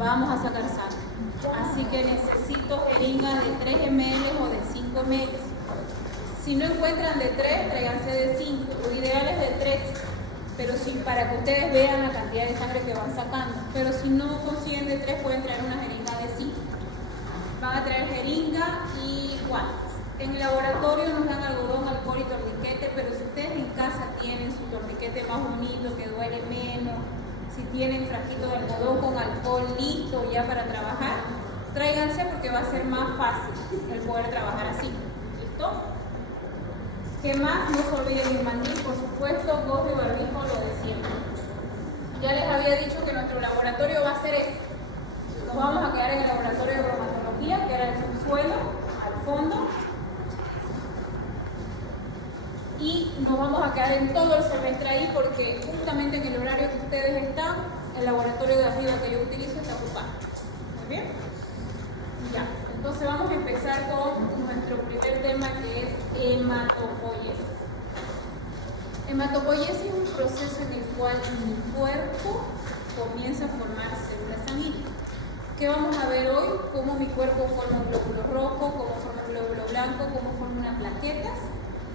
vamos a sacar sangre. Así que necesito jeringa de 3 ml o de 5 ml. Si no encuentran de 3, tráiganse de 5. Lo ideal es de 3, pero sí, para que ustedes vean la cantidad de sangre que van sacando. Pero si no consiguen de 3, pueden traer una jeringa de 5. Van a traer jeringa y guantes. En el laboratorio nos dan algodón, alcohol y torniquete, pero si ustedes en casa tienen su torniquete más bonito, que duele menos, si tienen frasquito de algodón con alcohol listo ya para trabajar, tráiganse porque va a ser más fácil el poder trabajar así. ¿Listo? ¿Qué más? No se olviden el mandil, por supuesto, gorro y barbijo, lo de siempre. Ya les había dicho que nuestro laboratorio va a ser este. Nos vamos a quedar en el laboratorio de bromatología, que era el subsuelo, al fondo. Y nos vamos a quedar en todo el semestre ahí porque justamente en el horario que ustedes están, el laboratorio de arriba que yo utilizo está ocupado. ¿Muy bien? Ya, entonces vamos a empezar con nuestro primer tema, que es hematopoiesis. Hematopoiesis es un proceso en el cual mi cuerpo comienza a formar células sanguíneas. ¿Qué vamos a ver hoy? Cómo mi cuerpo forma un glóbulo rojo, cómo forma un glóbulo blanco, cómo forma unas plaquetas.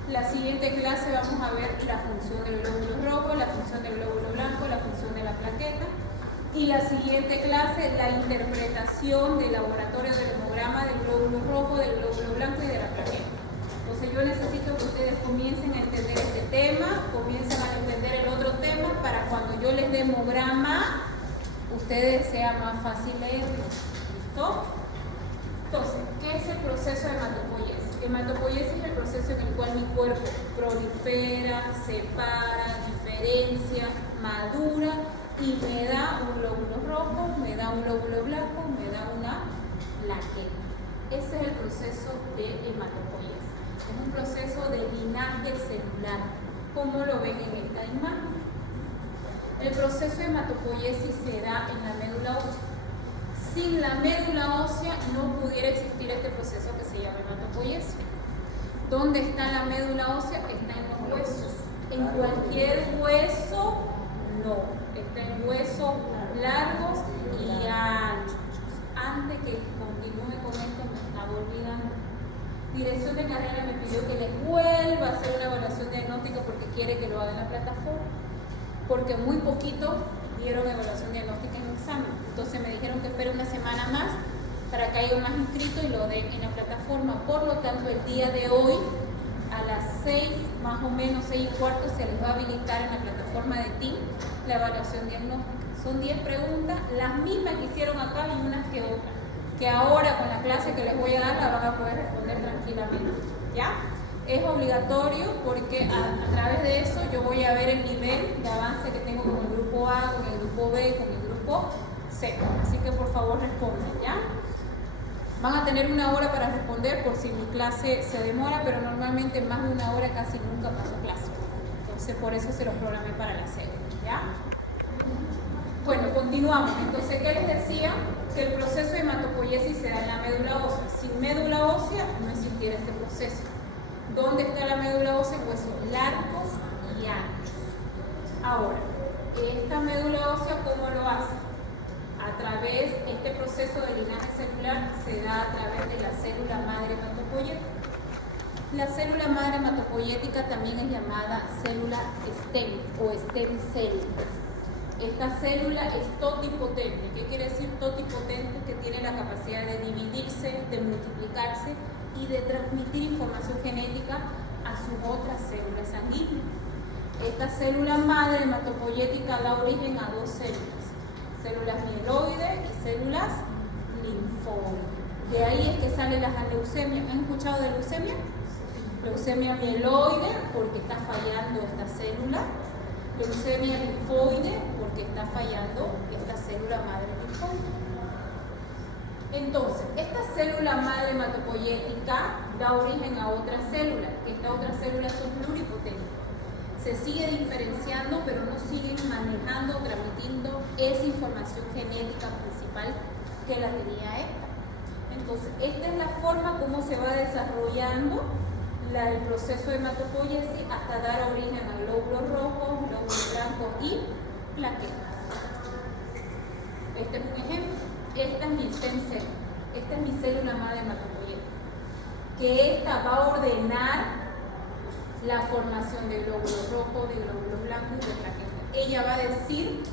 La siguiente clase vamos a ver la función del glóbulo rojo, la función del glóbulo blanco, la función de la plaqueta. Y la siguiente clase, la interpretación del laboratorio del hemograma del glóbulo rojo, del glóbulo blanco y de la plaqueta. Entonces yo necesito que ustedes comiencen a entender este tema, comiencen a entender el otro tema, para cuando yo les dé hemograma, ustedes sea más fácil leerlo. ¿Listo? Entonces, ¿qué es el proceso de hematopoiesis? Hematopoiesis es el proceso en el cual mi cuerpo prolifera, separa, diferencia, madura y me da un glóbulo rojo, me da un glóbulo blanco, me da una plaqueta. Ese es el proceso de hematopoiesis. Es un proceso de linaje celular, como lo ven en esta imagen. El proceso de hematopoiesis se da en la médula ósea. Sin la médula ósea no pudiera existir este proceso que se llama hematopoiesis. ¿Dónde está la médula ósea? Está en los huesos. En cualquier hueso, no. Está en huesos largos y anchos. Antes que continúe con esto, me estaba olvidando. Dirección de carrera me pidió que les vuelva a hacer una evaluación diagnóstica porque quiere que lo haga en la plataforma. Porque muy poquito dieron evaluación diagnóstica en el examen. Entonces me dijeron que espere una semana más para que haya más inscritos y lo den en la plataforma. Por lo tanto, el día de hoy, a las 6, más o menos 6:15, se les va a habilitar en la plataforma de TIM la evaluación diagnóstica. Son 10 preguntas, las mismas que hicieron acá y unas que otras, que ahora con la clase que les voy a dar la van a poder responder tranquilamente. ¿Ya? Es obligatorio porque a través de eso yo voy a ver el nivel de avance que tengo con el grupo A, con el grupo B, con el grupo C. Así que por favor respondan, ¿ya? Van a tener una hora para responder por si mi clase se demora, pero normalmente más de una hora casi nunca paso clase. Entonces por eso se los programé para la serie, ¿ya? Bueno, continuamos. Entonces, ¿qué les decía? Que el proceso de hematopoiesis se da en la médula ósea. Sin médula ósea no existiera este proceso. ¿Dónde está la médula ósea? Huesos largos y anchos. Ahora, esta médula ósea, ¿cómo lo hace? A través, este proceso de linaje celular se da a través de la célula madre hematopoyética. La célula madre hematopoyética también es llamada célula stem o stem cell. Esta célula es totipotente. ¿Qué quiere decir totipotente? Que tiene la capacidad de dividirse, de multiplicarse y de transmitir información genética a sus otras células sanguíneas. Esta célula madre hematopoyética da origen a dos células mieloides y células linfoides. De ahí es que salen las leucemias. ¿Han escuchado de leucemia? Leucemia mieloide porque está fallando esta célula. Leucemia linfoide porque está fallando esta célula madre linfoide. Entonces, esta célula madre hematopoyética da origen a otra célula, que estas otras células son pluripotentes. Se sigue diferenciando, pero no siguen manejando, transmitiendo esa información genética principal que la tenía esta. Entonces, esta es la forma como se va desarrollando el proceso de hematopoiesis hasta dar origen a glóbulos rojos, glóbulos blancos y plaquetas. Este es un ejemplo. esta es mi stem cell, esta es mi célula madre hematopoyética, que esta va a ordenar la formación de glóbulos rojos, de glóbulos blancos y de plaquetas. Ella va a decir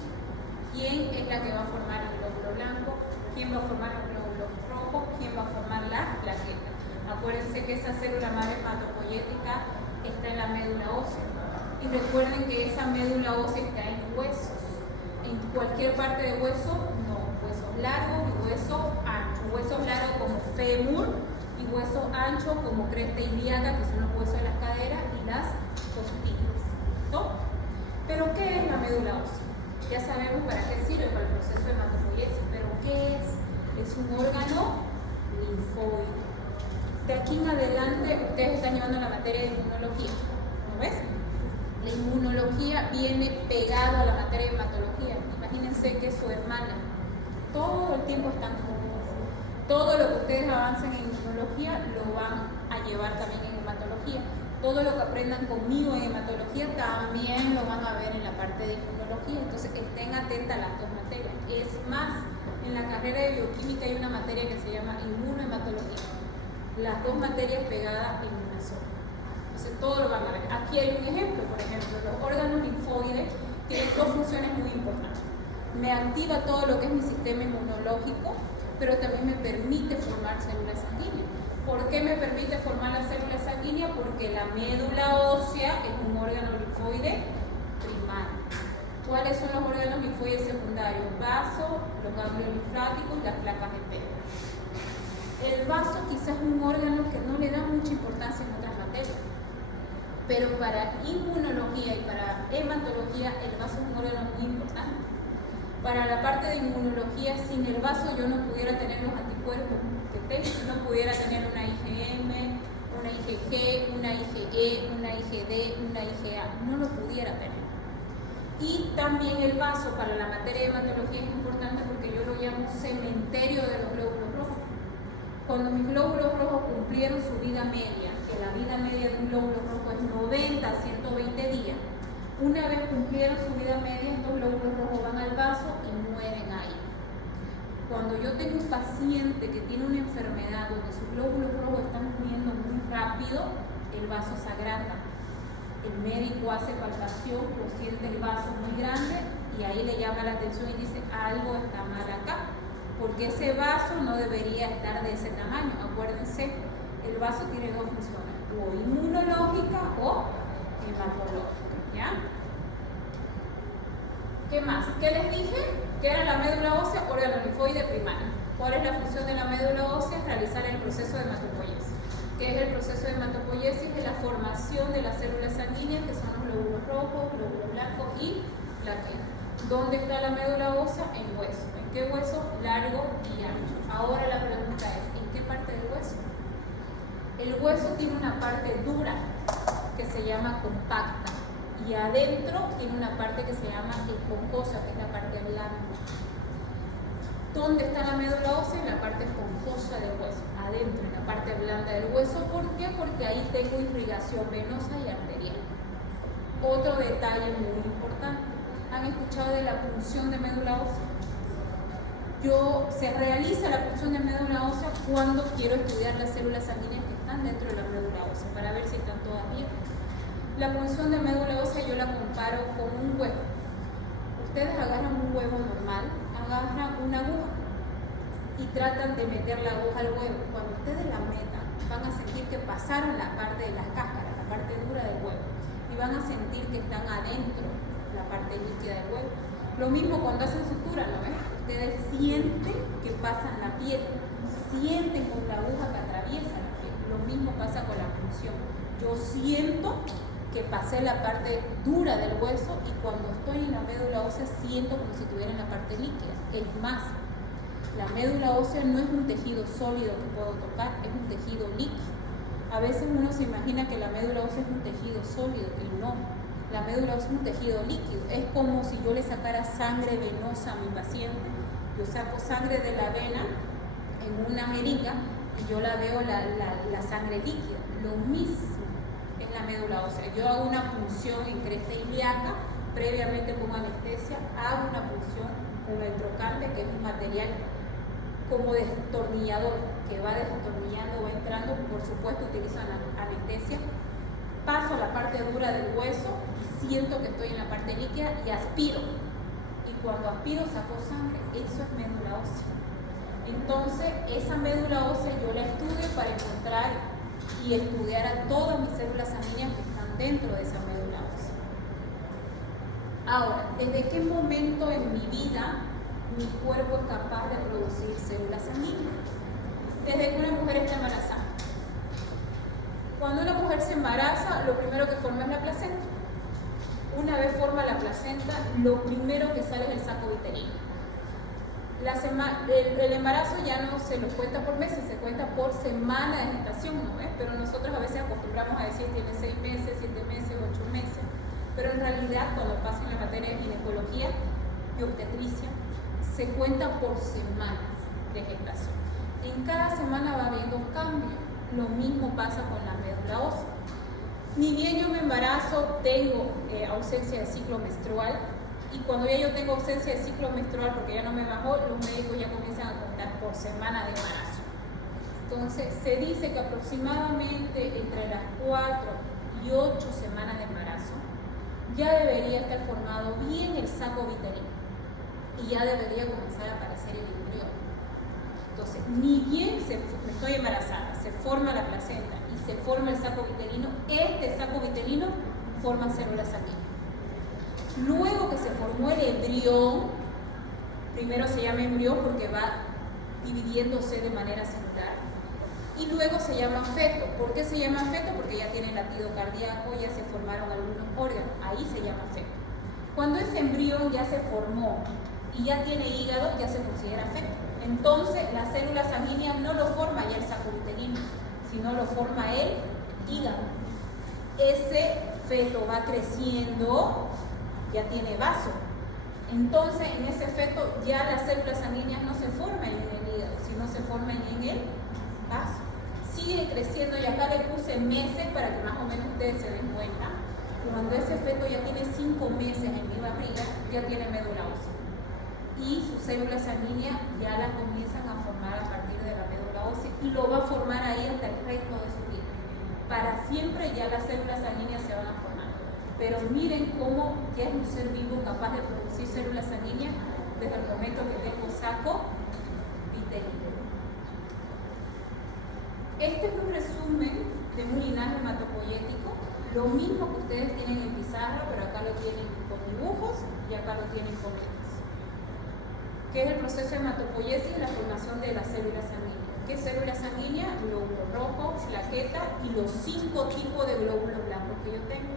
quién es la que va a formar el glóbulo blanco, quién va a formar los glóbulos rojos, quién va a formar las plaquetas. Acuérdense que esa célula madre hematopoyética está en la médula ósea. Y recuerden que esa médula ósea está en los huesos. En cualquier parte de hueso, no. Huesos largos y huesos anchos. Huesos largos como fémur y huesos anchos como cresta ilíaca, que son los huesos de las caderas y las costillas. ¿No? Pero ¿qué es la médula ósea? Ya sabemos para qué sirve, para el proceso de hematopoiesis, pero ¿qué es? Es un órgano linfóide. De aquí en adelante ustedes están llevando la materia de inmunología, ¿no ves? La inmunología viene pegado a la materia de hematología. Imagínense que su hermana todo el tiempo están juntos. Todo lo que ustedes avancen en inmunología lo van a llevar también en hematología. Todo lo que aprendan conmigo en hematología también lo van a ver en la parte de inmunología. Entonces estén atentas a las dos materias. Es más, en la carrera de bioquímica hay una materia que se llama inmunohematología. Las dos materias pegadas en una sola. Entonces todo lo van a ver. Aquí hay un ejemplo, por ejemplo, los órganos linfoides tienen dos funciones muy importantes. Me activa todo lo que es mi sistema inmunológico, pero también me permite formar células sanguíneas. ¿Por qué me permite formar las células sanguíneas? Porque la médula ósea es un órgano linfoide primario. ¿Cuáles son los órganos linfoides secundarios? Vaso, los ganglios linfáticos y las placas de Petri. El vaso quizás es un órgano que no le da mucha importancia en otras materias, pero para inmunología y para hematología el vaso es un órgano muy importante. Para la parte de inmunología, sin el vaso yo no pudiera tener los anticuerpos que tengo, no pudiera tener una IgM, una IgG, una IgE, una IgD, una IgA, no lo pudiera tener. Y también el vaso para la materia de hematología es importante porque yo lo llamo cementerio de los glóbulos rojos. Cuando mis glóbulos rojos cumplieron su vida media, que la vida media de un glóbulo rojo es 90 a 120 días, una vez cumplieron su vida media, estos glóbulos rojos van al vaso y mueren ahí. Cuando yo tengo un paciente que tiene una enfermedad donde sus glóbulos rojos están muriendo muy rápido, el vaso se agranda. El médico hace palpación, o siente el vaso muy grande y ahí le llama la atención y dice algo está mal acá. Porque ese vaso no debería estar de ese tamaño. Acuérdense, el vaso tiene dos funciones, o inmunológica o hematológica, ¿ya? ¿Qué más? ¿Qué les dije? Que era la médula ósea, órgano linfoide primario. ¿Cuál es la función de la médula ósea? Realizar el proceso de hematopoiesis. ¿Qué es el proceso de hematopoiesis? Es la formación de las células sanguíneas, que son los glóbulos rojos, glóbulos blancos y plaquetas. ¿Dónde está la médula ósea? En hueso. ¿En qué hueso? Largo y ancho. Ahora la pregunta es, ¿en qué parte del hueso? El hueso tiene una parte dura que se llama compacta y adentro tiene una parte que se llama esponjosa, que es la parte blanda. ¿Dónde está la médula ósea? En la parte esponjosa del hueso, adentro, en la parte blanda del hueso. ¿Por qué? Porque ahí tengo irrigación venosa y arterial. Otro detalle muy importante. ¿Han escuchado de la punción de médula ósea? Se realiza la punción de médula ósea cuando quiero estudiar las células sanguíneas que están dentro de la médula ósea, para ver si están todas bien. La punción de médula ósea yo la comparo con un huevo. Ustedes agarran un huevo normal, agarran una aguja y tratan de meter la aguja al huevo. Cuando ustedes la metan, van a sentir que pasaron la parte de las cáscaras, la parte dura del huevo, y van a sentir que están adentro la parte líquida del huevo. Lo mismo cuando hacen sutura, ¿no ven? Ustedes sienten que pasan la piel, sienten con la aguja que atraviesa la piel. Lo mismo pasa con la punción. Yo siento que pasé la parte dura del hueso y cuando estoy en la médula ósea siento como si estuviera en la parte líquida. Es más, la médula ósea no es un tejido sólido que puedo tocar, es un tejido líquido. A veces uno se imagina que la médula ósea es un tejido sólido y no. La médula ósea es un tejido líquido. Es como si yo le sacara sangre venosa a mi paciente. Yo saco sangre de la vena en una jeringa y yo la veo la sangre líquida. Lo mismo es la médula ósea. Yo hago una punción en cresta ilíaca, previamente pongo anestesia, hago una punción con el trocante, que es un material como destornillador, que va destornillando, va entrando, por supuesto utilizo anestesia, paso a la parte dura del hueso y siento que estoy en la parte líquida y aspiro. Y cuando aspiro saco sangre, eso es médula ósea. Entonces, esa médula ósea yo la estudio para encontrar y estudiar a todas mis células sanguíneas que están dentro de esa médula ósea. Ahora, ¿desde qué momento en mi vida mi cuerpo es capaz de producir células sanguíneas? Desde que una mujer está embarazada. Cuando una mujer se embaraza, lo primero que forma es la placenta. Una vez forma la placenta, lo primero que sale es el saco vitelino. El embarazo ya no se lo cuenta por meses, se cuenta por semana de gestación, ¿no ves? Pero nosotros a veces acostumbramos a decir tiene 6 meses, 7 meses, 8 meses. Pero en realidad, cuando pasa en la materia de ginecología y obstetricia, se cuenta por semanas de gestación. En cada semana va habiendo un cambio. Lo mismo pasa con la médula ósea. Ni bien yo me embarazo, tengo ausencia de ciclo menstrual, y cuando ya yo tengo ausencia de ciclo menstrual porque ya no me bajó, los médicos ya comienzan a contar por semana de embarazo. Entonces, se dice que aproximadamente entre las 4 y 8 semanas de embarazo ya debería estar formado bien el saco vitelino y ya debería comenzar a aparecer el embrión. Entonces, ni bien estoy embarazada, se forma la placenta y se forma el saco vitelino, este saco vitelino forma células sanguíneas. Luego que se formó el embrión, primero se llama embrión porque va dividiéndose de manera celular, y luego se llama feto. ¿Por qué se llama feto? Porque ya tiene latido cardíaco, ya se formaron algunos órganos, ahí se llama feto. Cuando ese embrión ya se formó y ya tiene hígado, ya se considera feto. Entonces, la célula sanguínea no lo forma ya el saco uterino, sino lo forma el hígado. Ese feto va creciendo, ya tiene vaso. Entonces, en ese feto ya las células sanguíneas no se forman en el hígado, sino se forman en el vaso. Sigue creciendo, y acá le puse meses para que más o menos ustedes se den cuenta. Cuando ese feto ya tiene 5 meses en mi barriga, ya tiene médula ósea. Y sus células sanguíneas ya las comienzan a formar a partir de la médula ósea, y lo va a formar ahí hasta el resto de su vida. Para siempre ya las células sanguíneas se van a formar. Pero miren cómo ya es un ser vivo capaz de producir células sanguíneas desde el momento que tengo saco vitelino. Este es un resumen de un linaje hematopoyético, lo mismo que ustedes tienen en pizarra, pero acá lo tienen con dibujos y acá lo tienen con letras. ¿Qué es el proceso de hematopoiesis? La formación de las células sanguíneas. ¿Qué células sanguíneas? Glóbulo rojo, plaqueta y los 5 tipos de glóbulos blancos que yo tengo.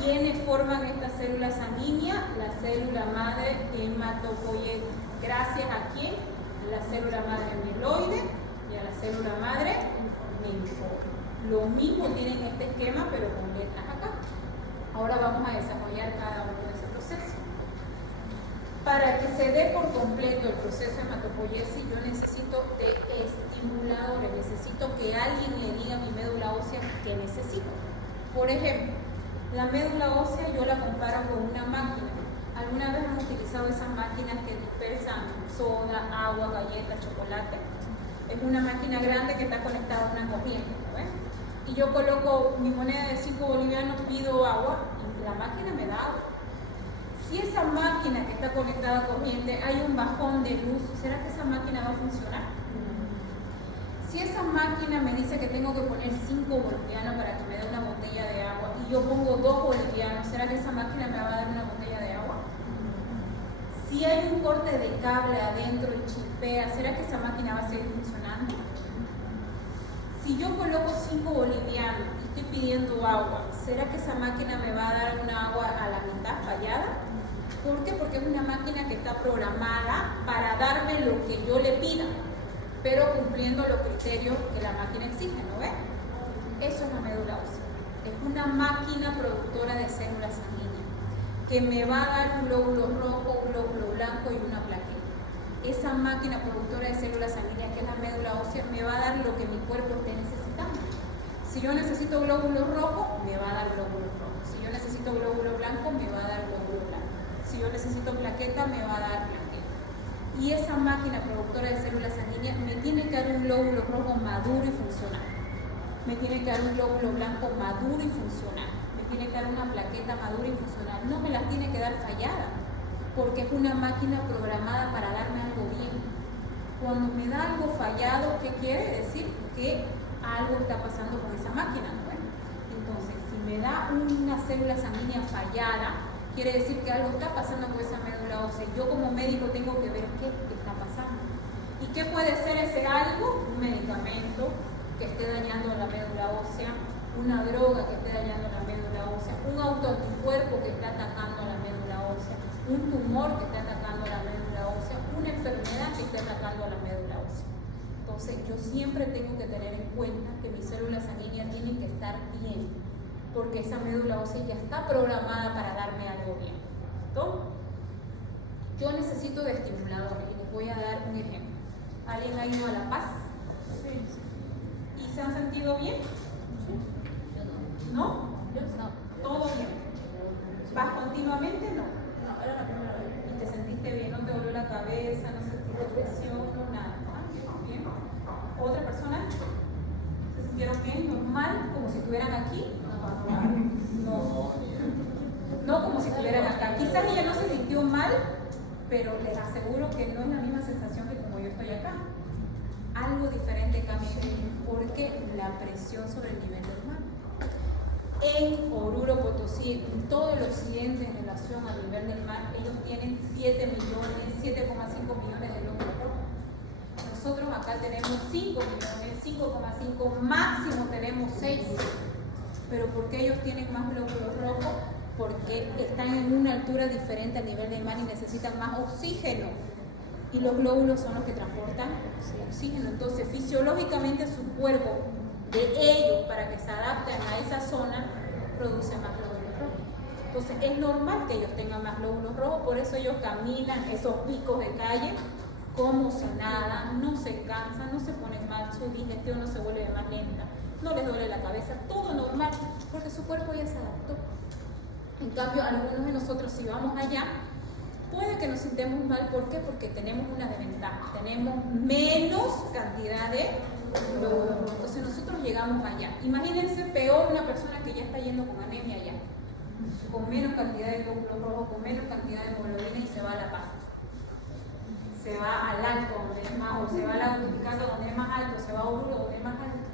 ¿Quiénes forman esta célula sanguínea? La célula madre hematopoyética. ¿Gracias a quién? A la célula madre mieloide y a la célula madre linfóide. Lo mismo tienen este esquema, pero con letras acá. Ahora vamos a desarrollar cada uno de ese proceso. Para que se dé por completo el proceso de hematopoiesis, yo necesito de estimuladores, necesito que alguien le diga a mi médula ósea qué necesito. Por ejemplo, la médula ósea yo la comparo con una máquina. ¿Alguna vez han utilizado esas máquinas que dispersan soda, agua, galletas, chocolate? Es una máquina grande que está conectada a una corriente, ¿no ves? Y yo coloco mi moneda de 5 bolivianos, pido agua y la máquina me da agua. Si esa máquina que está conectada a corriente hay un bajón de luz, ¿será que esa máquina va a funcionar? Si esa máquina me dice que tengo que poner 5 bolivianos para que me dé una botella de agua y yo pongo 2 bolivianos, ¿será que esa máquina me va a dar una botella de agua? Si hay un corte de cable adentro y chispea, ¿será que esa máquina va a seguir funcionando? Si yo coloco 5 bolivianos y estoy pidiendo agua, ¿será que esa máquina me va a dar una agua a la mitad fallada? ¿Por qué? Porque es una máquina que está programada para darme lo que yo le pida, pero cumpliendo los criterios que la máquina exige, ¿no ves? Eso es la médula ósea. Es una máquina productora de células sanguíneas que me va a dar un glóbulo rojo, un glóbulo blanco y una plaqueta. Esa máquina productora de células sanguíneas, que es la médula ósea, me va a dar lo que mi cuerpo esté necesitando. Si yo necesito glóbulo rojo, me va a dar glóbulo rojo. Si yo necesito glóbulo blanco, me va a dar glóbulo blanco. Si yo necesito plaqueta, me va a dar plaqueta. Y esa máquina productora de células sanguíneas que dar un glóbulo rojo maduro y funcional. Me tiene que dar un glóbulo blanco maduro y funcional. Me tiene que dar una plaqueta madura y funcional. No me las tiene que dar fallada, porque es una máquina programada para darme algo bien. Cuando me da algo fallado, ¿qué quiere decir? Que algo está pasando con esa máquina. Bueno, entonces, si me da una célula sanguínea fallada, quiere decir que algo está pasando con esa médula ósea. Yo como médico tengo que ver qué está pasando. ¿Y qué puede ser ese algo? Un medicamento que esté dañando la médula ósea, una droga que esté dañando la médula ósea, un autoanticuerpo que esté atacando a la médula ósea, un tumor que esté atacando a la médula ósea, una enfermedad que esté atacando a la médula ósea. Entonces yo siempre tengo que tener en cuenta que mis células sanguíneas tienen que estar bien, porque esa médula ósea ya está programada para darme algo bien. ¿Listo? Yo necesito de estimuladores y les voy a dar un ejemplo. ¿Alguien ha ido a La Paz? Sí. ¿Y se han sentido bien? ¿No? ¿Todo bien? ¿Vas continuamente? No. Era la primera vez. ¿Y te sentiste bien? ¿No te dolió la cabeza? ¿No sentiste presión? No, nada. Bien. ¿Otra persona? ¿Se sintieron bien? ¿Normal? ¿Como si estuvieran aquí? No. No como si estuvieran acá. Quizás ella no se sintió mal, pero les aseguro que no es la misma sensación que como yo estoy acá. Algo diferente cambia, porque la presión sobre el nivel del mar. En Oruro, Potosí, en todo el occidente en relación al nivel del mar, ellos tienen 7 millones, 7,5 millones de glóbulos rojos. Nosotros acá tenemos 5 millones, 5,5, máximo tenemos 6. ¿Pero por qué ellos tienen más glóbulos rojos? Porque están en una altura diferente al nivel del mar y necesitan más oxígeno. Y los glóbulos son los que transportan oxígeno. Entonces, fisiológicamente su cuerpo, de ellos, para que se adapten a esa zona, produce más glóbulos rojos. Entonces, es normal que ellos tengan más glóbulos rojos, por eso ellos caminan esos picos de calle como si nada, no se cansan, no se ponen mal, su digestión no se vuelve más lenta, no les duele la cabeza, todo normal, porque su cuerpo ya se adaptó. En cambio, algunos de nosotros, si vamos allá, puede que nos sintamos mal. ¿Por qué? Porque tenemos una desventaja, tenemos menos cantidad de glóbulos rojos. Entonces nosotros llegamos allá. Imagínense peor una persona que ya está yendo con anemia allá, con menos cantidad de glóbulos rojos, con menos cantidad de hemoglobina, y se va a La Paz. Se va al alto donde es más, o se va a la Titicaca donde es más alto, se va a Oruro donde es más alto.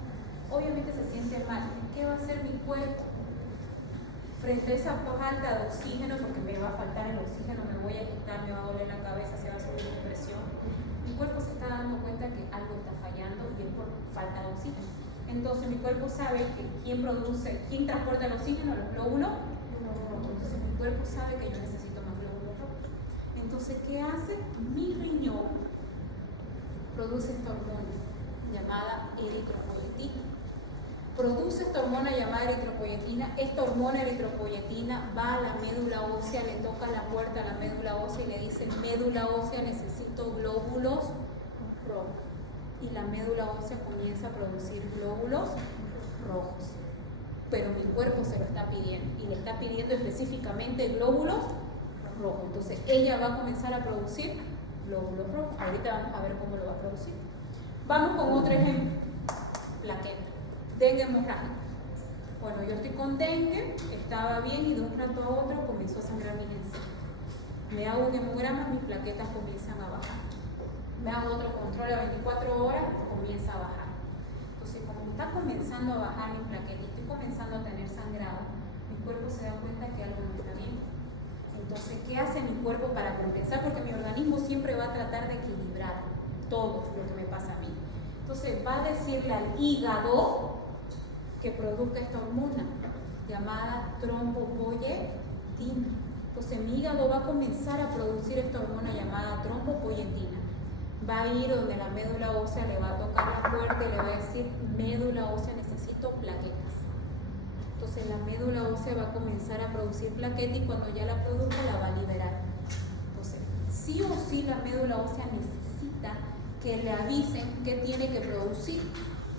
Obviamente se siente mal. ¿Qué va a hacer mi cuerpo? Frente a esa falta de oxígeno, porque me va a faltar el oxígeno, me voy a quitar, me va a doler la cabeza, se va a subir mi presión. Mi cuerpo se está dando cuenta que algo está fallando y es por falta de oxígeno. Entonces mi cuerpo sabe que quién transporta el oxígeno, los glóbulos rojos. Entonces mi cuerpo sabe que yo necesito más glóbulos rojos. Entonces, ¿qué hace? Mi riñón produce esta hormona llamada eritropoyetina. Produce esta hormona llamada eritropoyetina. Esta hormona eritropoyetina va a la médula ósea, le toca la puerta a la médula ósea y le dice: médula ósea, necesito glóbulos rojos. Y la médula ósea comienza a producir glóbulos rojos. Pero mi cuerpo se lo está pidiendo, y le está pidiendo específicamente glóbulos rojos. Entonces ella va a comenzar a producir glóbulos rojos. Ahorita vamos a ver cómo lo va a producir. Vamos con otro ejemplo. Plaqueta. Dengue hemorrágico. Bueno, yo estoy con dengue, estaba bien, y de un rato a otro comenzó a sangrar mi encía. Me hago un hemograma, mis plaquetas comienzan a bajar. Me hago otro control a 24 horas, comienza a bajar. Entonces, como está comenzando a bajar mi plaqueta y estoy comenzando a tener sangrado, mi cuerpo se da cuenta que algo no está bien. Entonces, ¿qué hace mi cuerpo para compensar? Porque mi organismo siempre va a tratar de equilibrar todo lo que me pasa a mí. Entonces, va a decirle al hígado que produzca esta hormona llamada trombopoyetina. Entonces mi hígado va a comenzar a producir esta hormona llamada trombopoyetina. Va a ir donde la médula ósea, le va a tocar la puerta y le va a decir: médula ósea, necesito plaquetas. Entonces la médula ósea va a comenzar a producir plaqueta, y cuando ya la produzca la va a liberar. Entonces sí o sí la médula ósea necesita que le avisen qué tiene que producir,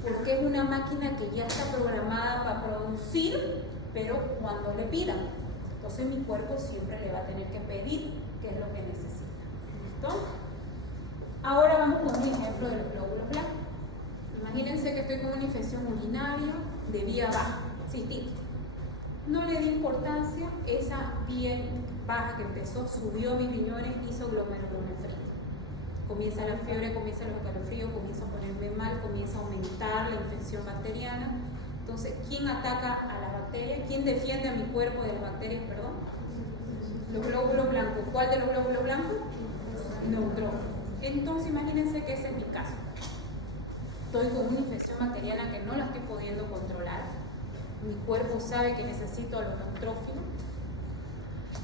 porque es una máquina que ya está programada para producir, pero cuando le pidan. Entonces mi cuerpo siempre le va a tener que pedir qué es lo que necesita. ¿Listo? Ahora vamos con un ejemplo de los glóbulos blancos. Imagínense que estoy con una infección urinaria de vía baja, cistitis. No le di importancia, esa vía baja que empezó, subió mis riñones, hizo glomerulonefritis. Comienza la fiebre, comienza los escalofríos, comienza a ponerme mal, comienza a aumentar la infección bacteriana. Entonces, ¿quién ataca a las bacterias? ¿Quién defiende a mi cuerpo de las bacterias? Perdón. Los glóbulos blancos. ¿Cuál de los glóbulos blancos? Neutrófilos. Entonces, imagínense que ese es mi caso. Estoy con una infección bacteriana que no la estoy pudiendo controlar. Mi cuerpo sabe que necesito a los neutrófilos.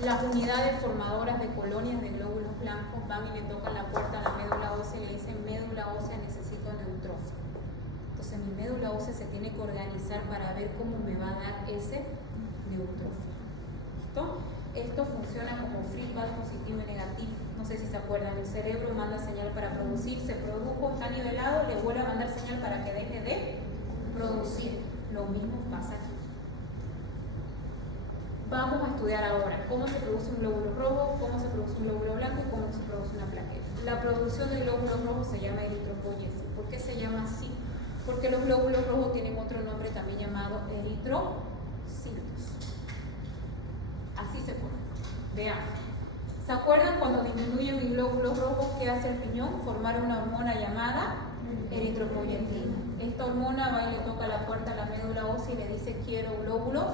Las unidades formadoras de colonias de glóbulos blancos van y le tocan la puerta a la médula ósea y le dicen: médula ósea, necesito neutrófilo. Entonces mi médula ósea se tiene que organizar para ver cómo me va a dar ese neutrófilo. ¿Listo? Esto funciona como feedback positivo y negativo. No sé si se acuerdan, el cerebro manda señal para producir, se produjo, está nivelado, le vuelve a mandar señal para que deje de producir. Lo mismo pasa aquí. Vamos a estudiar ahora cómo se produce un glóbulo rojo, cómo se produce un glóbulo blanco y cómo se produce una plaqueta. La producción de glóbulos rojos se llama eritropoyesis. ¿Por qué se llama así? Porque los glóbulos rojos tienen otro nombre también llamado eritrocitos. Así se forma. Veamos. ¿Se acuerdan cuando disminuyen mis glóbulos rojos? ¿Qué hace el riñón? Formar una hormona llamada eritropoyetina. Esta hormona va y le toca la puerta a la médula ósea y le dice: quiero glóbulos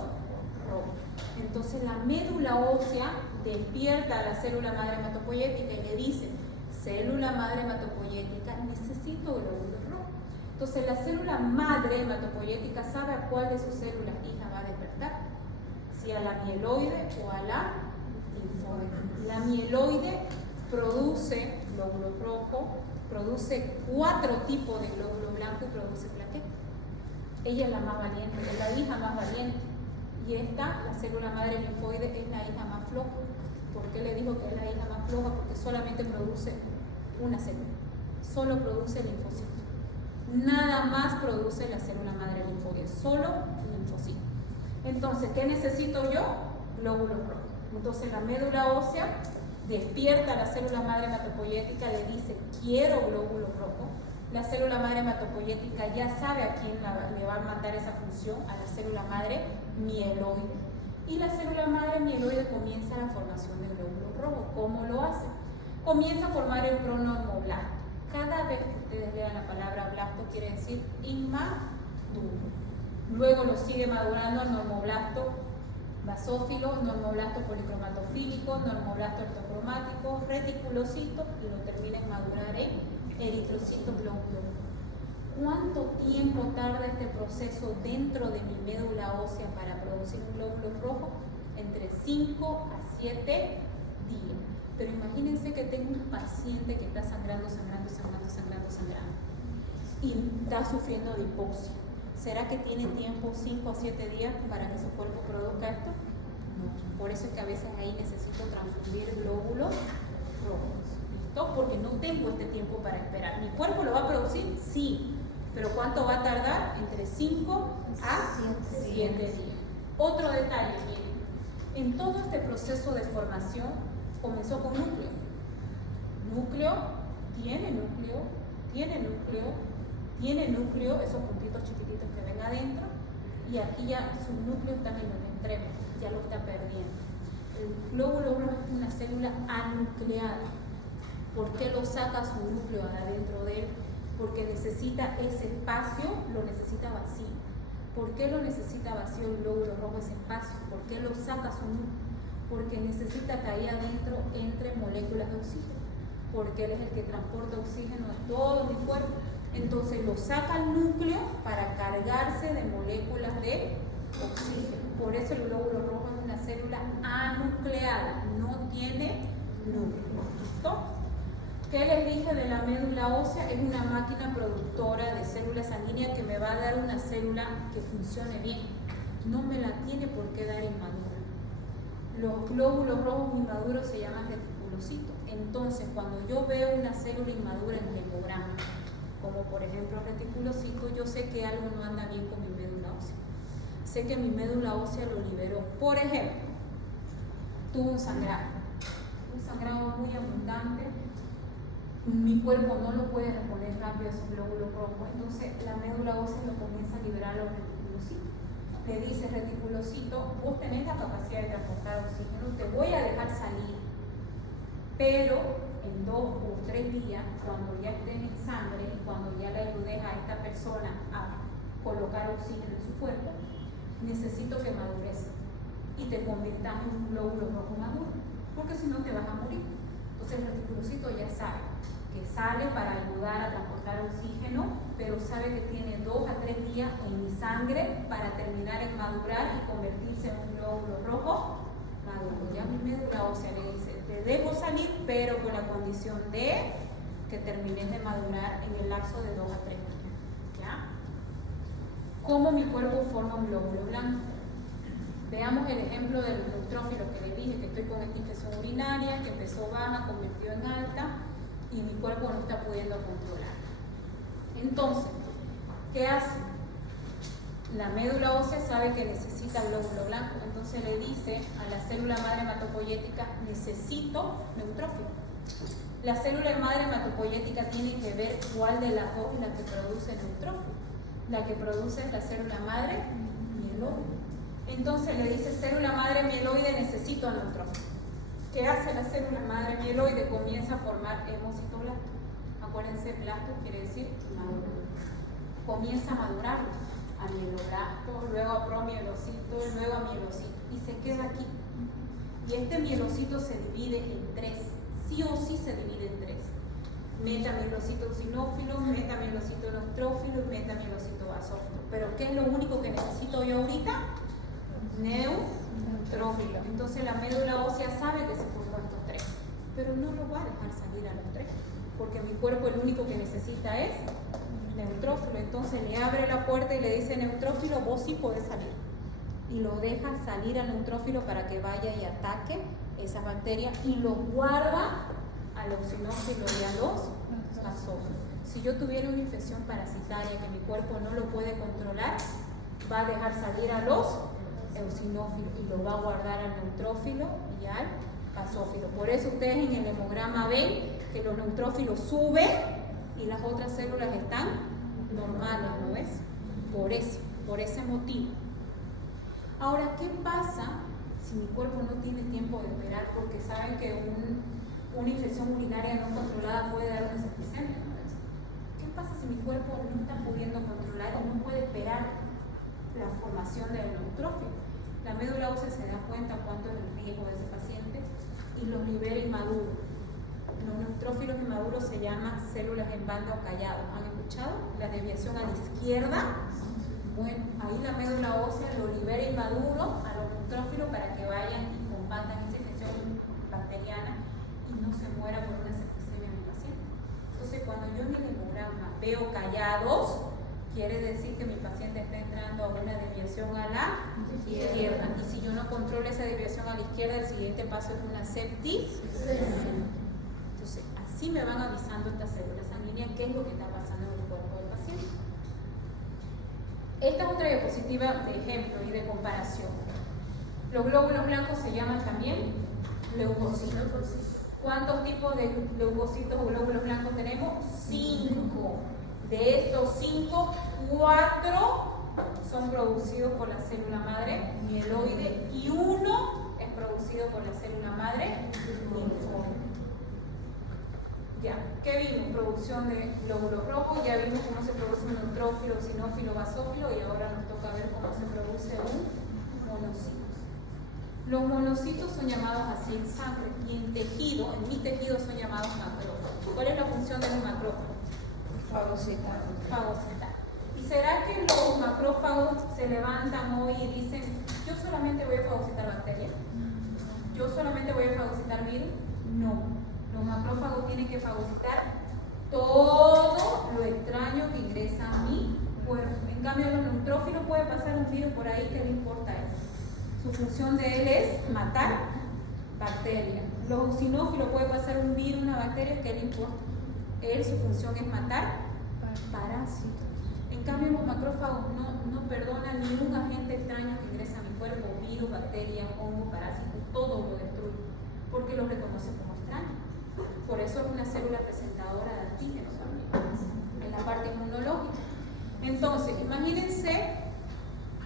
rojos. Entonces la médula ósea despierta a la célula madre hematopoyética y le dice: célula madre hematopoyética, necesito glóbulos rojos. Entonces la célula madre hematopoyética sabe a cuál de sus células hijas va a despertar, si a la mieloide o a la linfoide. La mieloide produce glóbulos rojos, produce 4 tipos de glóbulos blancos y produce plaquetas. Ella es la más valiente, es la hija más valiente. Y esta, la célula madre linfoide, es la hija más floja. ¿Por qué le digo que es la hija más floja? Porque solamente produce una célula, solo produce linfocitos. Nada más produce la célula madre linfoide, solo linfocitos. Entonces, ¿qué necesito yo? Glóbulos rojos. Entonces la médula ósea despierta a la célula madre hematopoyética, le dice: quiero glóbulos rojos. La célula madre hematopoyética ya sabe a quién le va a mandar esa función, a la célula madre mieloide. Y la célula madre mieloide comienza la formación de glóbulos rojos. ¿Cómo lo hace? Comienza a formar el pronormoblasto. Cada vez que ustedes lean la palabra blasto, quiere decir inmaduro. Luego lo sigue madurando el normoblasto basófilo, normoblasto policromatofílico, normoblasto ortocromático, reticulocito, y lo termina en madurar en eritrocito glóbulo. ¿Cuánto tiempo tarda este proceso dentro de mi médula ósea para producir un glóbulo rojo? Entre 5 a 7 días. Pero imagínense que tengo un paciente que está sangrando y está sufriendo de hipoxia. ¿Será que tiene tiempo 5 a 7 días para que su cuerpo produzca esto? No. Por eso es que a veces ahí necesito transfundir glóbulos rojos. ¿Listo? Porque no tengo este tiempo para esperar. ¿Mi cuerpo lo va a producir? Sí. ¿Pero cuánto va a tardar? Entre 5 a 7 días. Otro detalle, miren. En todo este proceso de formación comenzó con núcleo. Núcleo, tiene núcleo, tiene núcleo, tiene núcleo, esos puntitos chiquititos que ven adentro, y aquí ya sus núcleos están en los extremos, ya lo está perdiendo. El glóbulo rojo es una célula anucleada. ¿Por qué lo saca su núcleo adentro de él? Porque necesita ese espacio, lo necesita vacío. ¿Por qué lo necesita vacío el glóbulo rojo, ese espacio? ¿Por qué lo saca su núcleo? Porque necesita que ahí adentro entre moléculas de oxígeno, porque él es el que transporta oxígeno a todo mi cuerpo. Entonces lo saca al núcleo para cargarse de moléculas de oxígeno. Por eso el glóbulo rojo es una célula anucleada, no tiene núcleo. ¿Listo? ¿Qué les dije de la médula ósea? Es una máquina productora de células sanguíneas que me va a dar una célula que funcione bien. No me la tiene por qué dar inmadura. Los glóbulos rojos inmaduros se llaman reticulocitos. Entonces, cuando yo veo una célula inmadura en el hemograma, como por ejemplo reticulocito, yo sé que algo no anda bien con mi médula ósea. Sé que mi médula ósea lo liberó. Por ejemplo, tuvo un sangrado muy abundante. Mi cuerpo no lo puede reponer rápido cambio de esos glóbulos rojos. Entonces la médula ósea lo comienza a liberar a los reticulocitos. Le dice, reticulocito, vos tenés la capacidad de transportar oxígeno, te voy a dejar salir, pero en 2 o 3 días, cuando ya estén en sangre y cuando ya le ayudes a esta persona a colocar oxígeno en su cuerpo, necesito que madures y te conviertas en un glóbulo rojo maduro, porque si no te vas a morir. Entonces el reticulocito ya sabe que sale para ayudar a transportar oxígeno, pero sabe que tiene 2 a 3 días en mi sangre para terminar en madurar y convertirse en un glóbulo rojo maduro. Ya mi médula ósea le dice, te dejo salir, pero con la condición de que termines de madurar en el lapso de 2 a 3 días. ¿Ya? ¿Cómo mi cuerpo forma un glóbulo blanco? Veamos el ejemplo del neutrófilo que le dije, que estoy con esta infección urinaria, que empezó baja, convirtió en alta, y mi cuerpo no está pudiendo controlar. Entonces, ¿qué hace? La médula ósea sabe que necesita glóbulo blanco, entonces le dice a la célula madre hematopoyética, necesito neutrófilo. La célula madre hematopoyética tiene que ver cuál de las dos es la que produce neutrófilo. La que produce es la célula madre mieloide. Entonces le dice, célula madre mieloide, necesito neutrófilo. ¿Qué hace la célula madre mieloide? Comienza a formar hemocitoblasto. Acuérdense, blasto quiere decir maduro. Comienza a madurar a mieloblasto, luego a promielocito, luego a mielocito, y se queda aquí. Y este mielocito se divide en 3, sí o sí se divide en 3. Metamielocito eosinófilo, metamielocito neutrófilo y metamielocito basófilo. Pero ¿qué es lo único que necesito yo ahorita? Neutrófilo. Entonces la médula ósea sabe que se formó estos 3, pero no lo va a dejar salir a los 3, porque mi cuerpo el único que necesita es neutrófilo. Entonces le abre la puerta y le dice, neutrófilo, vos sí podés salir. Y lo deja salir al neutrófilo para que vaya y ataque esa bacteria y lo guarda al eosinófilo y a los basófilos. Si yo tuviera una infección parasitaria que mi cuerpo no lo puede controlar, va a dejar salir a los eosinófilos y lo va a guardar al neutrófilo y al basófilo. Por eso ustedes en el hemograma ven que los neutrófilos suben y las otras células están normales, ¿no ves? Por ese motivo. Ahora, ¿qué pasa si mi cuerpo no tiene tiempo de esperar? Porque saben que una infección urinaria no controlada puede dar una septicemia, ¿no ves? ¿Qué pasa si mi cuerpo no está pudiendo controlar y no puede esperar la formación del neutrófilo? La médula ósea se da cuenta cuánto es el riesgo de ese paciente y los libera inmaduros. Los neutrófilos inmaduros se llaman células en banda o callado. ¿Han escuchado? La desviación a la izquierda. Bueno, ahí la médula ósea lo libera inmaduro a los neutrófilos para que vayan y combatan esa infección bacteriana y no se muera por una septicemia en el paciente. Entonces, cuando yo en el hemograma veo callados, quiere decir que mi paciente está entrando a una desviación a la izquierda. Y si yo no controlo esa desviación a la izquierda, el siguiente paso es una septicemia. Entonces, así me van avisando estas células sanguíneas qué es lo que está pasando en el cuerpo del paciente. Esta es otra diapositiva de ejemplo y de comparación. Los glóbulos blancos se llaman también leucocitos. ¿Cuántos tipos de leucocitos o glóbulos blancos tenemos? 5. De estos 5, 4 son producidos por la célula madre mieloide y 1 es producido por la célula madre linfoide. Ya, ¿qué vimos? Producción de glóbulos rojos, ya vimos cómo se produce un neutrófilo, eosinófilo, basófilo y ahora nos toca ver cómo se produce un monocito. Los monocitos son llamados así en sangre y en tejido, en mi tejido son llamados macrófagos. ¿Cuál es la función de los macrófagos? Fagocitar. ¿Y será que los macrófagos se levantan hoy y dicen, yo solamente voy a fagocitar bacterias? ¿Yo solamente voy a fagocitar virus? No. Los macrófagos tienen que fagocitar todo lo extraño que ingresa a mi cuerpo. En cambio, los neutrófilos puede pasar un virus por ahí, que le importa a él. Su función de él es matar bacterias. Los eosinófilos puede pasar un virus, una bacteria, que le importa. Él, su función es matar parásitos. En cambio, los macrófagos no perdonan ni un agente extraño que ingresa a mi cuerpo, virus, bacteria, hongo, parásito, todo lo destruye, porque lo reconoce como extraño. Por eso es una célula presentadora de antígenos también. En la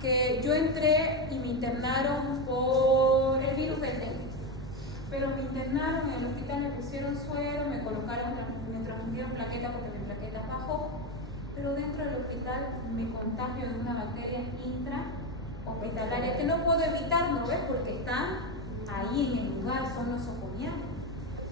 que yo entré y me internaron por el virus del dengue. Pero me internaron en el hospital, me pusieron suero, me transmitieron plaquetas porque mi plaquetas bajó. Pero dentro del hospital me contagio de una bacteria intrahospitalaria que no puedo evitar, ¿no ves? Porque están ahí en el lugar, son nosocomiales.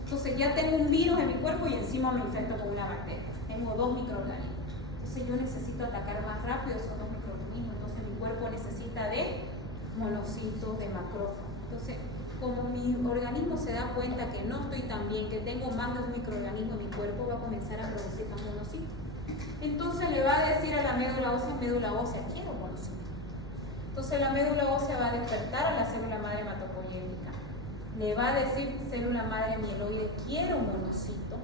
Entonces ya tengo un virus en mi cuerpo y encima me infecto con una bacteria. Tengo 2 microorganismos. Entonces yo necesito atacar más rápido esos 2 microorganismos. Entonces mi cuerpo necesita de monocitos, de macrófagos. Entonces, como mi organismo se da cuenta que no estoy tan bien, que tengo más de un microorganismo en mi cuerpo, va a comenzar a producir más monocitos. Entonces le va a decir a la médula ósea, quiero monocitos. Entonces la médula ósea va a despertar a la célula madre hematopoyética. Le va a decir célula madre mieloide, quiero monocito.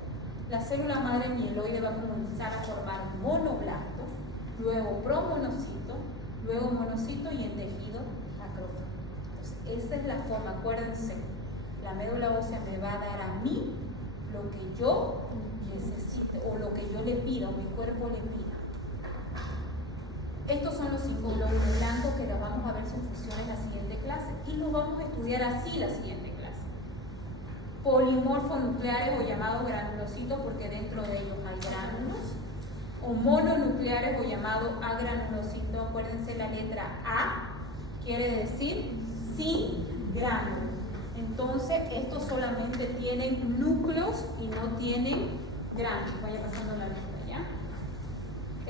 La célula madre mieloide va a comenzar a formar monoblasto, luego promonocito, luego monocito y en tejido macrófago. Entonces, esa es la forma, acuérdense, la médula ósea me va a dar a mí lo que yo necesite o lo que yo le pida o mi cuerpo le pida. Estos son los 5 glóbulos blancos que los vamos a ver su función en la siguiente clase y los vamos a estudiar así la siguiente clase. Polimorfonucleares o llamados granulocitos porque dentro de ellos hay gránulos, o mononucleares o llamados agranulocitos. Acuérdense, la letra A quiere decir sin gránulo. Entonces estos solamente tienen núcleos y no tienen gránulos. Vaya pasando la lista, ¿ya?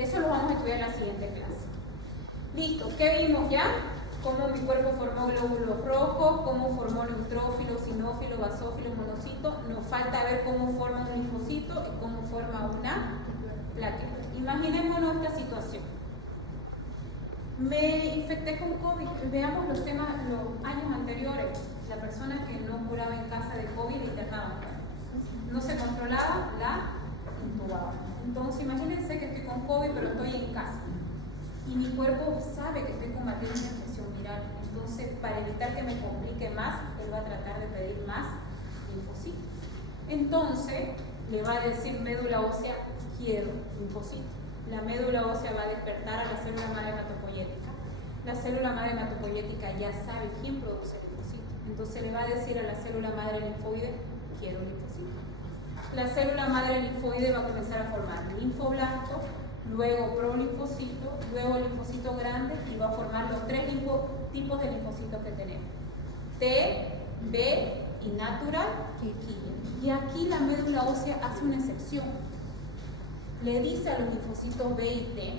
Eso lo vamos a estudiar en la siguiente clase. Listo, ¿qué vimos ya? Cómo mi cuerpo formó glóbulos rojos, cómo formó neutrófilos, sinófilos, basófilos, monocitos. Nos falta ver cómo forma un linfocito y cómo forma una plaqueta. Imaginémonos esta situación. Me infecté con COVID. Veamos los temas, los años anteriores. La persona que no curaba en casa de COVID la internaban. No se controlaba, la intubaba. Entonces imagínense que estoy con COVID pero estoy en casa. Y mi cuerpo sabe que estoy combatiendo una infección viral. Entonces, para evitar que me complique más, él va a tratar de pedir más linfocitos. Entonces, le va a decir médula ósea, quiero linfocitos. La médula ósea va a despertar a la célula madre hematopoyética. La célula madre hematopoyética ya sabe quién produce linfocitos. Entonces, le va a decir a la célula madre linfoide, quiero linfocitos. La célula madre linfoide va a comenzar a formar linfoblasto, luego prolinfocito, luego linfocito grande y va a formar los 3 tipos de linfocitos que tenemos: T, B y natural y killer. Y aquí la médula ósea hace una excepción. Le dice a los linfocitos B y T,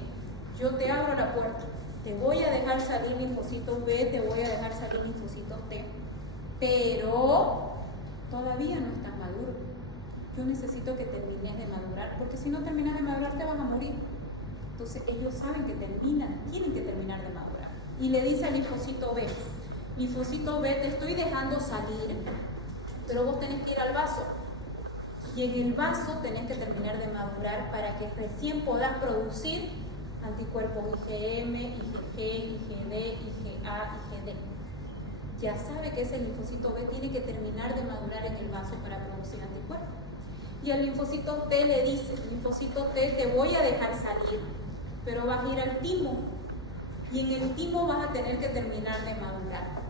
yo te abro la puerta, te voy a dejar salir linfocitos B, te voy a dejar salir linfocitos T, pero todavía no estás maduro. Yo necesito que termines de madurar, porque si no terminas de madurar te vas a morir. Entonces ellos saben que tienen que terminar de madurar. Y le dice al linfocito B, linfocito B, te estoy dejando salir, pero vos tenés que ir al vaso. Y en el vaso tenés que terminar de madurar para que recién podás producir anticuerpos IgM, IgG, IgD, IgA, IgD. Ya sabe que ese linfocito B tiene que terminar de madurar en el vaso para producir anticuerpos. Y al linfocito T le dice, linfocito T, te voy a dejar salir, pero vas a ir al timo. Y en el timo vas a tener que terminar de madurar.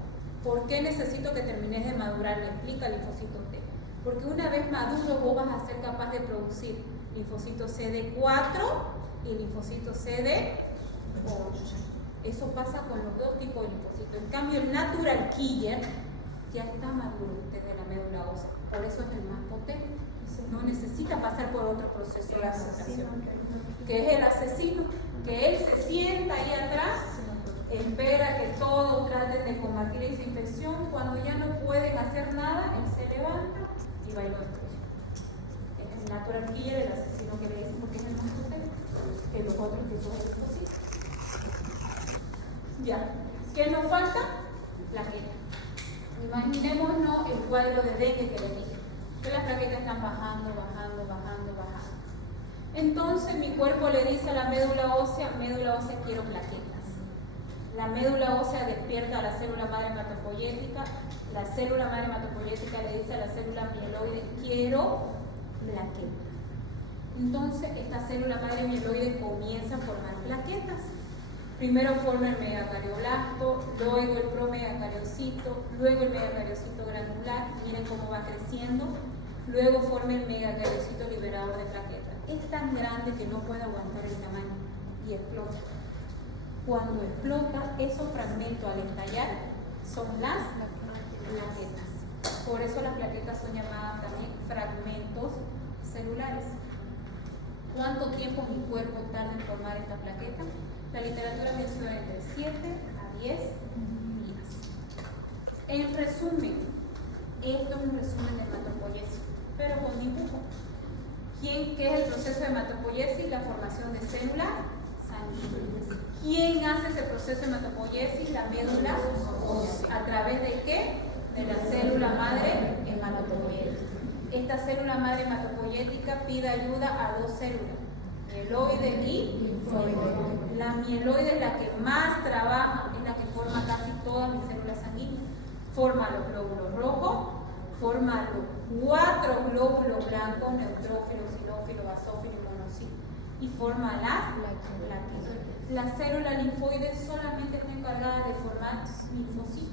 ¿Por qué necesito que termines de madurar? Le explica el linfocito T. Porque una vez maduro vos vas a ser capaz de producir linfocito CD4 y linfocito CD8. Eso pasa con los 2 tipos de linfocitos. En cambio, el natural killer ya está maduro desde la médula ósea. Por eso es el más potente. No necesita pasar por otro proceso de adaptación, que es el asesino, que él se sienta ahí atrás, espera que todos traten de combatir esa infección. Cuando ya no pueden hacer nada, él se levanta y va y lo destruye. Es el natural killer, el asesino que le dicen, porque es el más potente que los otros que son linfocitos. Ya, ¿qué nos falta? Plaqueta. Imaginémonos el cuadro de dengue que le dije, que las plaquetas están bajando, bajando, bajando, bajando. Entonces mi cuerpo le dice a la médula ósea, quiero plaquetas. La médula ósea despierta a la célula madre hematopoyética, la célula madre hematopoyética le dice a la célula mieloide, quiero plaquetas. Entonces esta célula madre mieloide comienza a formar plaquetas. Primero forma el megacarioblasto, luego el promegacariocito, luego el megacariocito granular, miren cómo va creciendo, luego forma el megacariocito liberador de plaquetas. Es tan grande que no puede aguantar el tamaño y explota. Cuando explota, esos fragmentos al estallar son las plaquetas. Por eso las plaquetas son llamadas también fragmentos celulares. ¿Cuánto tiempo mi cuerpo tarda en formar esta plaqueta? La literatura menciona entre 7 a 10 días. En resumen, esto es un resumen de hematopoiesis, pero con dibujo. ¿Qué es el proceso de hematopoiesis? La formación de células sanguíneas. ¿Quién hace ese proceso de hematopoiesis? La médula ósea. ¿A través de qué? De la célula madre hematopoyética. Esta célula madre hematopoyética pide ayuda a dos células, mieloide y linfoide. La mieloide es la que más trabaja, es la que forma casi todas mis células sanguíneas. Forma los glóbulos rojos, forma los 4 glóbulos blancos, neutrófilo, xilófilo, basófilo y monocito, y forma las plaquetas. La célula linfoide solamente está encargada de formar linfocitos.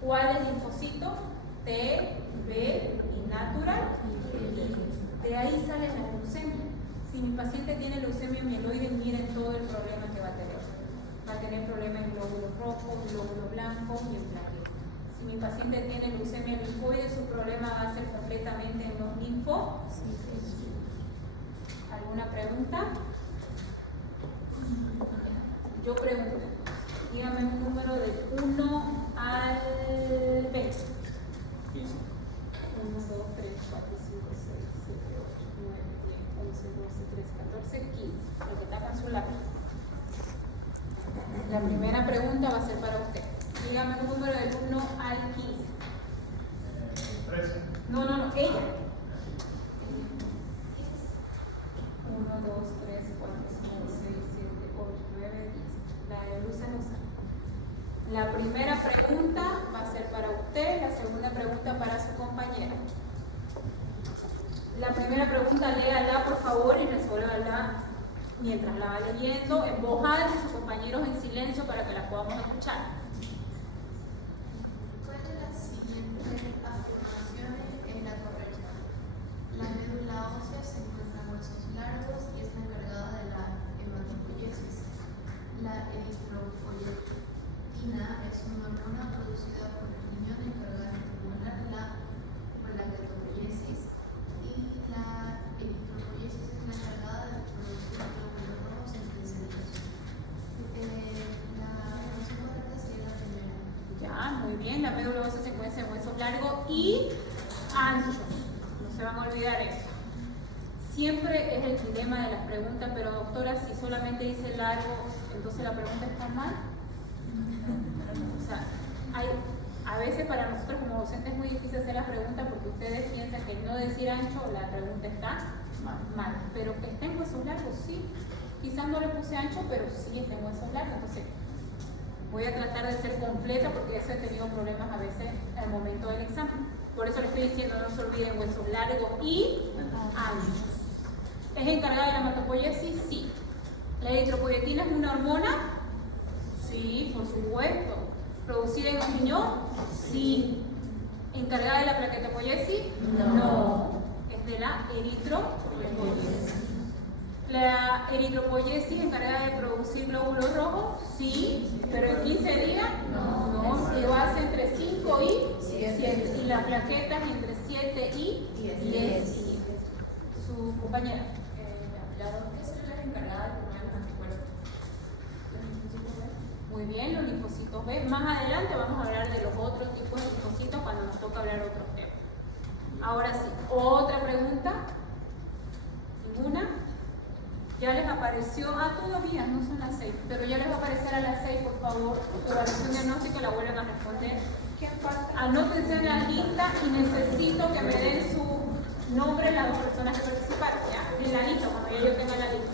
¿Cuál es linfocito? T, B y natural. De ahí sale la leucemia. Si mi paciente tiene leucemia mieloide, miren todo el problema que va a tener. Va a tener problemas en glóbulos rojos, glóbulos blancos y en plaquetas. Si mi paciente tiene leucemia linfoide, su problema va a ser completamente en los linfocitos. ¿Alguna pregunta? Yo pregunto. Dígame un número de 1 al 20. 1, 2, 3, 4, 5, 6, 7, 8, 9, 10, 11, 12, 13, 14, 15. Lo que tapan su lápiz. La primera pregunta va a ser para usted. Dígame un número del 1 al 15. 13. No, ella. 1, 2, 3, 4, 5, 6, 7, 8, 9, 10. La de luces rosadas. La primera pregunta va a ser para usted, la segunda pregunta para su compañera. La primera pregunta, léala por favor y resuélvala mientras la va leyendo en voz alta y sus compañeros en silencio para que la podamos escuchar. ¿Cuál de las siguientes afirmaciones es la correcta? La médula ósea se encuentra en huesos largos y es la encargada de la hematopoiesis. La eritropoyetina es una hormona producida por el riñón encargada de estimular la plaquetopoiesis, y la eritropoiesis es la encargada de producir glóbulos rojos entre células. La afirmación correcta sería la primera. Ya, muy bien, la médula ósea se encuentra en huesos largos y anchos. No se van a olvidar eso. Siempre es el dilema de las preguntas, pero doctora, si solamente dice largo, entonces la pregunta está mal. O sea, a veces para nosotros como docentes es muy difícil hacer la pregunta porque ustedes piensan que no decir ancho, la pregunta está mal. Pero que esté en huesos largos, sí. Quizás no le puse ancho, pero sí está en huesos largos. Entonces, voy a tratar de ser completa porque eso he tenido problemas a veces al momento del examen. Por eso les estoy diciendo, no se olviden huesos largos y anchos. ¿Es encargada de la hematopoiesis? Sí. ¿La eritropoyetina es una hormona? Sí, por supuesto. ¿Producida en el riñón? Sí. ¿Encargada de la plaquetopoiesis? No. Es de la eritropoiesis. ¿La eritropoiesis es encargada de producir glóbulos rojos? Sí. ¿Pero en 15 días? No. Se basa entre 5 y 7. Y la plaqueta es entre 7 y 10 días. Su compañera. ¿Qué célula es encargada de formar los anticuerpos? Los linfocitos B. Muy bien, los linfocitos B. Más adelante vamos a hablar de los otros tipos de linfocitos cuando nos toca hablar de otros temas. Ahora sí, otra pregunta. ¿Ninguna? Ya les apareció, todavía no son las 6, pero ya les va a aparecer a las 6, por favor, su evaluación diagnóstica, la vuelven a responder. Anótense en la lista y necesito que me den su nombre las dos personas que participaron, ¿ya? En la lista, cuando ya yo tenga la lista.